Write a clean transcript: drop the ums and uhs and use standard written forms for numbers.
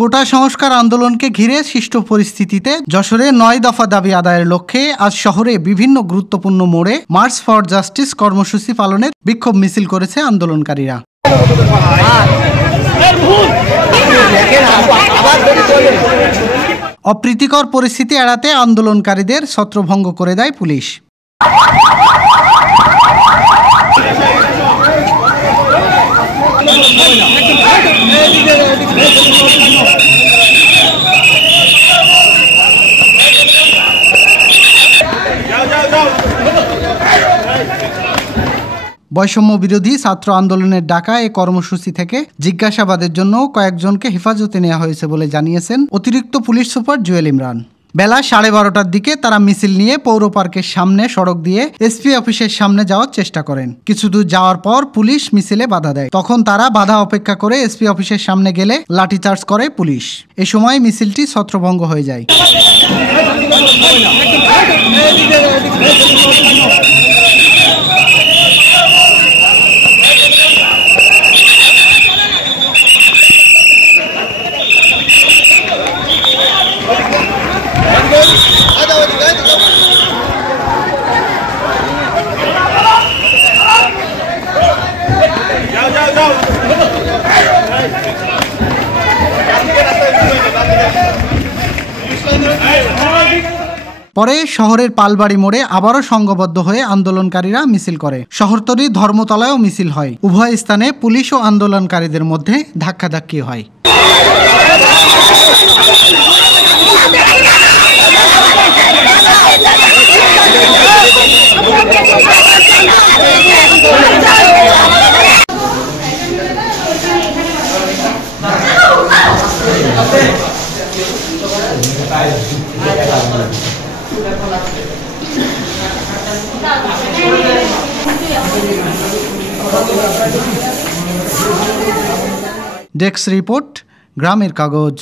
কোটা সংস্কার আন্দোলনকে ঘিরে সৃষ্ট পরিস্থিতিতে যশোরে ৯ দফা দাবি আদায়ের লক্ষ্যে আজ শহরে বিভিন্ন গুরুত্বপূর্ণ মোড়ে মার্চ ফর জাস্টিস কর্মসূচি পালনের বিক্ষোভ মিছিল করেছে আন্দোলনকারীরা। অপ্রীতিকর পরিস্থিতি এড়াতে আন্দোলনকারীদের ছত্রভঙ্গ করে দেয় পুলিশ। বৈষম্য বিরোধী ছাত্র আন্দোলনের ডাকা এই কর্মসূচি থেকে জিজ্ঞাসাবাদের জন্য কয়েকজনকে হেফাজতে নেওয়া হয়েছে বলে জানিয়েছেন অতিরিক্ত পুলিশ সুপার জুয়েল ইমরান। বেলা 12:30টার দিকে তারা মিছিল নিয়ে পৌর পার্কের সামনে সড়ক দিয়ে এসপি অফিসের সামনে যাওয়ার চেষ্টা করেন। কিছু দূর যাওয়ার পর পুলিশ মিছিলে বাধা দেয়। তখন তারা বাধা অপেক্ষা করে এসপি অফিসের সামনে গেলে লাঠিচার্জ করে পুলিশ। এ সময় মিছিলটি ছত্রভঙ্গ হয়ে যায়। পরে শহরের পালবাড়ি মোড়ে আবারও সংঘবদ্ধ হয়ে আন্দোলনকারীরা মিছিল করে। শহরতলির ধর্মতলায়ও মিছিল হয়। উভয় স্থানে পুলিশ ও আন্দোলনকারীদের মধ্যে ধাক্কাধাক্কি হয়। ডেস্ক রিপোর্ট, গ্রামের কাগজ।